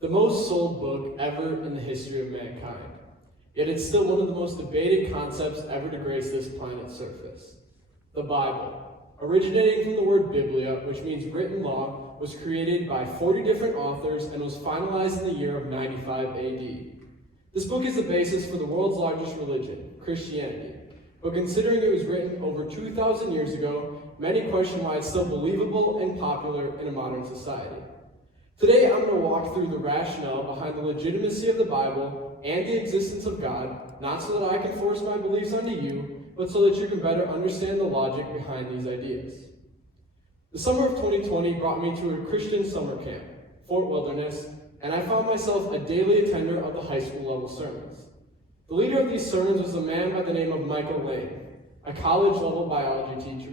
the most sold book ever in the history of mankind. Yet it's still one of the most debated concepts ever to grace this planet's surface. The Bible, originating from the word biblia, which means written law, was created by 40 different authors and was finalized in the year of 95 AD. This book is the basis for the world's largest religion, Christianity. But considering it was written over 2,000 years ago, many question why it's still believable and popular in a modern society. Today, I'm going to walk through the rationale behind the legitimacy of the Bible and the existence of God, not so that I can force my beliefs onto you, but so that you can better understand the logic behind these ideas. The summer of 2020 brought me to a Christian summer camp, Fort Wilderness, and I found myself a daily attender of the high school level sermons. The leader of these sermons was a man by the name of Michael Lane, a college-level biology teacher.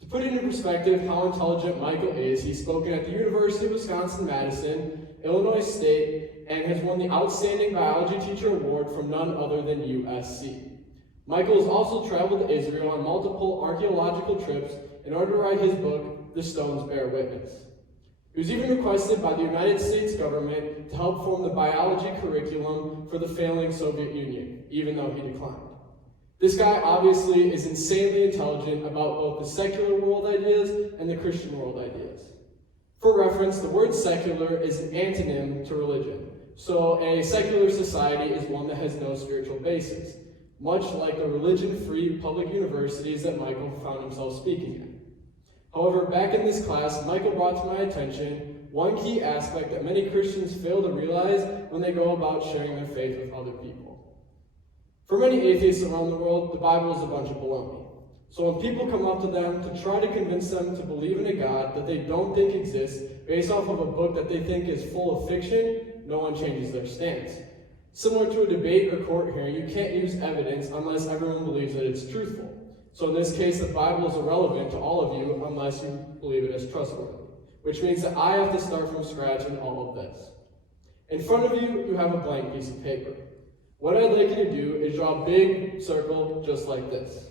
To put it in perspective how intelligent Michael is, he's spoken at the University of Wisconsin-Madison, Illinois State, and has won the Outstanding Biology Teacher Award from none other than USC. Michael has also traveled to Israel on multiple archaeological trips in order to write his book, The Stones Bear Witness. He was even requested by the United States government to help form the biology curriculum for the failing Soviet Union, even though he declined. This guy obviously is insanely intelligent about both the secular world ideas and the Christian world ideas. For reference, the word secular is an antonym to religion. So a secular society is one that has no spiritual basis, much like the religion-free public universities that Michael found himself speaking in. However, back in this class, Michael brought to my attention one key aspect that many Christians fail to realize when they go about sharing their faith with other people. For many atheists around the world, the Bible is a bunch of baloney. So when people come up to them to try to convince them to believe in a God that they don't think exists based off of a book that they think is full of fiction, no one changes their stance. Similar to a debate or court hearing, you can't use evidence unless everyone believes that it's truthful. So in this case, the Bible is irrelevant to all of you unless you believe it is trustworthy, which means that I have to start from scratch in all of this. In front of you, you have a blank piece of paper. What I'd like you to do is draw a big circle just like this.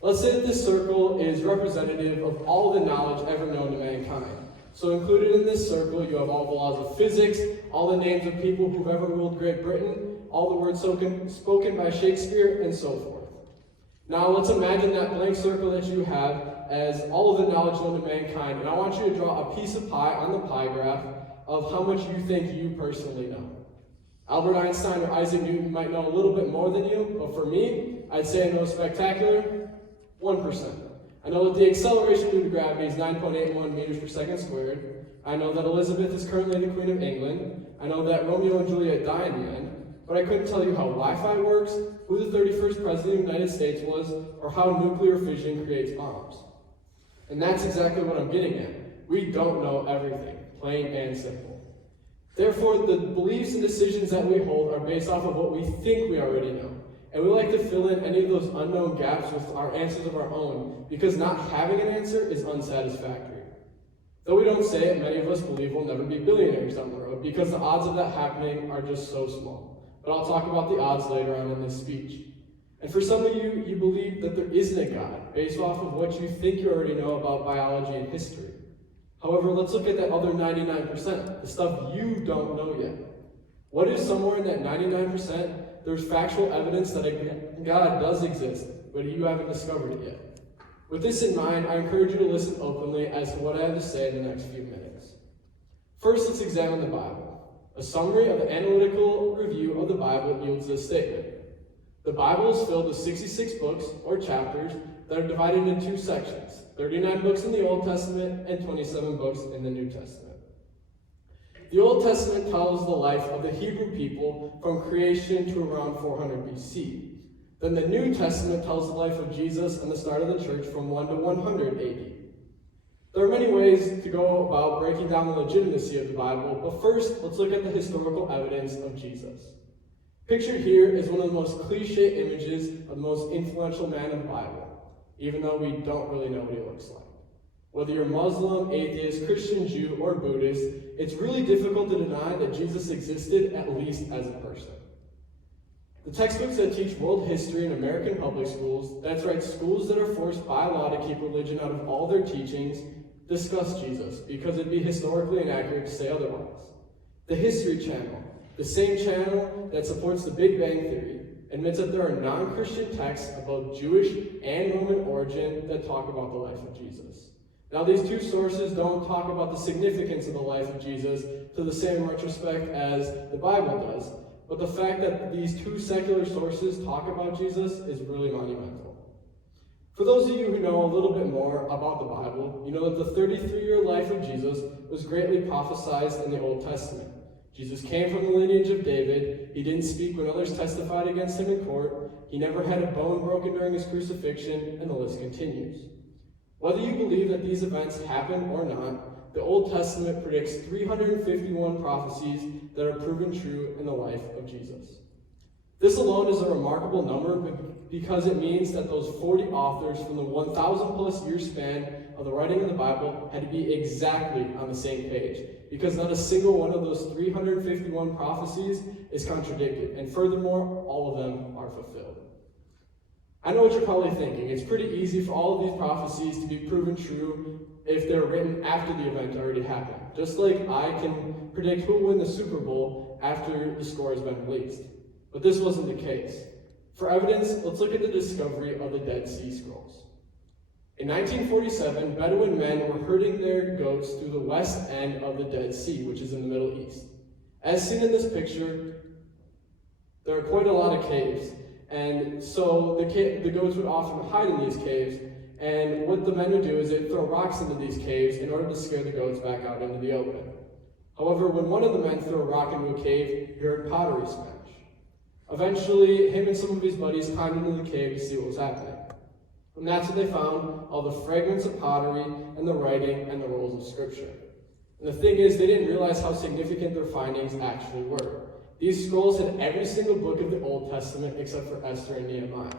Let's say that this circle is representative of all the knowledge ever known to mankind. So included in this circle, you have all the laws of physics, all the names of people who've ever ruled Great Britain, all the words spoken by Shakespeare, and so forth. Now let's imagine that blank circle that you have as all of the knowledge known to mankind, and I want you to draw a piece of pie on the pie graph of how much you think you personally know. Albert Einstein or Isaac Newton might know a little bit more than you, but for me, I'd say I know spectacular 1%. I know that the acceleration due to gravity is 9.81 meters per second squared. I know that Elizabeth is currently the Queen of England. I know that Romeo and Juliet die in the end. But I couldn't tell you how Wi-Fi works, who the 31st President of the United States was, or how nuclear fission creates bombs. And that's exactly what I'm getting at. We don't know everything, plain and simple. Therefore, the beliefs and decisions that we hold are based off of what we think we already know. And we like to fill in any of those unknown gaps with our answers of our own, because not having an answer is unsatisfactory. Though we don't say it, many of us believe we'll never be billionaires down the road, because the odds of that happening are just so small. But I'll talk about the odds later on in this speech. And for some of you, you believe that there isn't a God, based off of what you think you already know about biology and history. However, let's look at that other 99%, the stuff you don't know yet. What if somewhere in that 99%, there's factual evidence that a God does exist, but you haven't discovered it yet? With this in mind, I encourage you to listen openly as to what I have to say in the next few minutes. First, let's examine the Bible. A summary of the analytical review of the Bible yields this statement. The Bible is filled with 66 books, or chapters, that are divided into two sections, 39 books in the Old Testament and 27 books in the New Testament. The Old Testament tells the life of the Hebrew people from creation to around 400 BC. Then the New Testament tells the life of Jesus and the start of the church from 1 to 100 AD. There are many ways to go about breaking down the legitimacy of the Bible, but first, let's look at the historical evidence of Jesus. Pictured here is one of the most cliche images of the most influential man in the Bible, even though we don't really know what he looks like. Whether you're Muslim, atheist, Christian, Jew, or Buddhist, it's really difficult to deny that Jesus existed at least as a person. The textbooks that teach world history in American public schools, that's right, schools that are forced by law to keep religion out of all their teachings, discuss Jesus, because it'd be historically inaccurate to say otherwise. The History Channel, the same channel that supports the Big Bang Theory, admits that there are non-Christian texts of both Jewish and Roman origin that talk about the life of Jesus. Now, these two sources don't talk about the significance of the life of Jesus to the same retrospect as the Bible does, but the fact that these two secular sources talk about Jesus is really monumental. For those of you who know a little bit more about the Bible, you know that the 33-year life of Jesus was greatly prophesied in the Old Testament. Jesus came from the lineage of David. He didn't speak when others testified against him in court. He never had a bone broken during his crucifixion, and the list continues. Whether you believe that these events happened or not, the Old Testament predicts 351 prophecies that are proven true in the life of Jesus. This alone is a remarkable number because it means that those 40 authors from the 1,000 plus year span of the writing of the Bible had to be exactly on the same page, because not a single one of those 351 prophecies is contradicted, and furthermore, all of them are fulfilled. I know what you're probably thinking. It's pretty easy for all of these prophecies to be proven true if they're written after the event already happened, just like I can predict who will win the Super Bowl after the score has been released. But this wasn't the case. For evidence, let's look at the discovery of the Dead Sea Scrolls. In 1947, Bedouin men were herding their goats through the west end of the Dead Sea, which is in the Middle East. As seen in this picture, there are quite a lot of caves, and so the goats would often hide in these caves, and what the men would do is they'd throw rocks into these caves in order to scare the goats back out into the open. However, when one of the men threw a rock into a cave, he heard pottery smash. Eventually, him and some of his buddies climbed into the cave to see what was happening. And that's when they found all the fragments of pottery and the writing and the rolls of scripture. And the thing is, they didn't realize how significant their findings actually were. These scrolls had every single book of the Old Testament except for Esther and Nehemiah.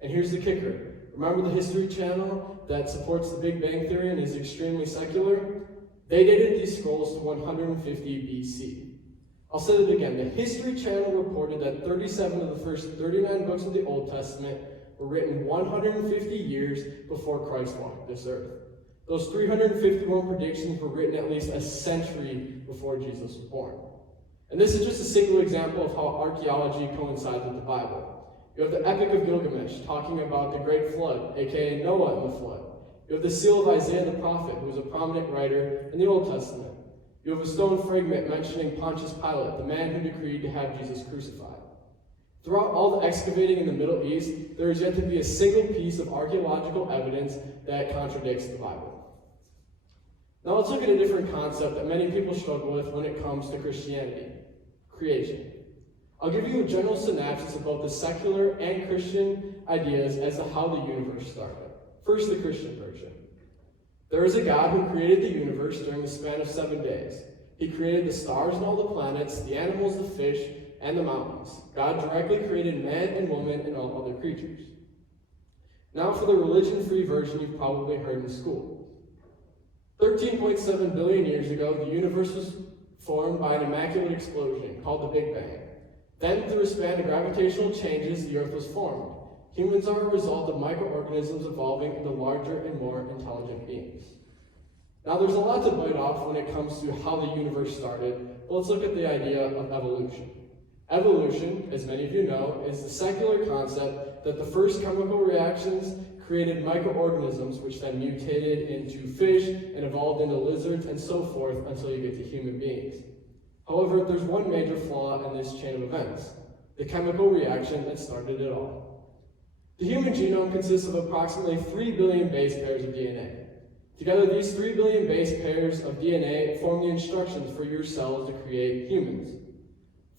And here's the kicker. Remember the History Channel that supports the Big Bang Theory and is extremely secular? They dated these scrolls to 150 BC. I'll say it again. The History Channel reported that 37 of the first 39 books of the Old Testament were written 150 years before Christ walked this earth. Those 351 predictions were written at least a century before Jesus was born. And this is just a single example of how archaeology coincides with the Bible. You have the Epic of Gilgamesh talking about the Great Flood, aka Noah and the flood. You have the seal of Isaiah the prophet, who was a prominent writer in the Old Testament. You have a stone fragment mentioning Pontius Pilate, the man who decreed to have Jesus crucified. Throughout all the excavating in the Middle East, there is yet to be a single piece of archaeological evidence that contradicts the Bible. Now let's look at a different concept that many people struggle with when it comes to Christianity: creation. I'll give you a general synopsis of both the secular and Christian ideas as to how the universe started. First, the Christian version. There is a God who created the universe during the span of 7 days. He created the stars and all the planets, the animals, the fish, and the mountains. God directly created man and woman and all other creatures. Now for the religion-free version you've probably heard in school. 13.7 billion years ago, the universe was formed by an immaculate explosion called the Big Bang. Then, through a span of gravitational changes, the Earth was formed. Humans are a result of microorganisms evolving into larger and more intelligent beings. Now, there's a lot to bite off when it comes to how the universe started, but let's look at the idea of evolution. Evolution, as many of you know, is the secular concept that the first chemical reactions created microorganisms which then mutated into fish and evolved into lizards and so forth until you get to human beings. However, there's one major flaw in this chain of events: the chemical reaction that started it all. The human genome consists of approximately 3 billion base pairs of DNA. Together, these 3 billion base pairs of DNA form the instructions for your cells to create humans.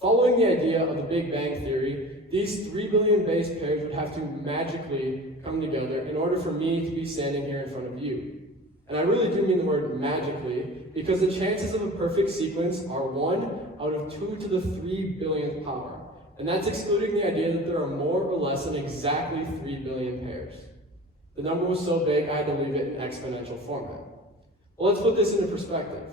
Following the idea of the Big Bang Theory, these 3 billion base pairs would have to magically come together in order for me to be standing here in front of you. And I really do mean the word magically, because the chances of a perfect sequence are 1 out of 2 to the 3 billionth power. And that's excluding the idea that there are more or less than exactly 3 billion pairs. The number was so big, I had to leave it in exponential format. Well, let's put this into perspective.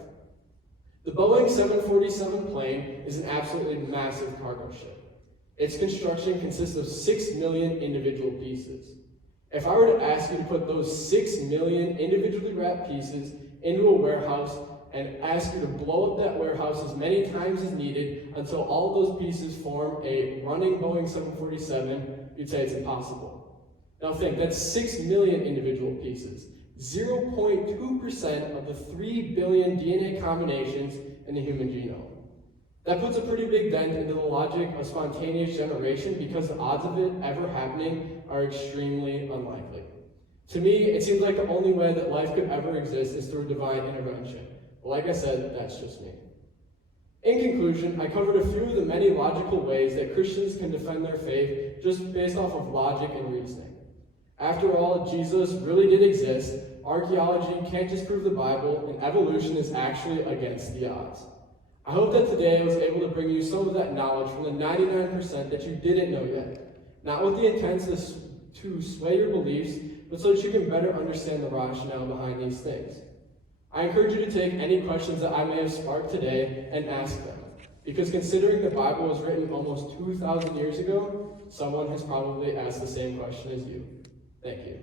The Boeing 747 plane is an absolutely massive cargo ship. Its construction consists of 6 million individual pieces. If I were to ask you to put those 6 million individually wrapped pieces into a warehouse and ask you to blow up that warehouse as many times as needed until all of those pieces form a running Boeing 747, you'd say it's impossible. Now think, that's 6 million individual pieces, 0.2% of the 3 billion DNA combinations in the human genome. That puts a pretty big dent into the logic of spontaneous generation because the odds of it ever happening are extremely unlikely. To me, it seems like the only way that life could ever exist is through divine intervention. But like I said, that's just me. In conclusion, I covered a few of the many logical ways that Christians can defend their faith just based off of logic and reasoning. After all, Jesus really did exist, archaeology can't disprove the Bible, and evolution is actually against the odds. I hope that today I was able to bring you some of that knowledge from the 99% that you didn't know yet, not with the intent to sway your beliefs, but so that you can better understand the rationale behind these things. I encourage you to take any questions that I may have sparked today and ask them, because considering the Bible was written almost 2,000 years ago, someone has probably asked the same question as you. Thank you.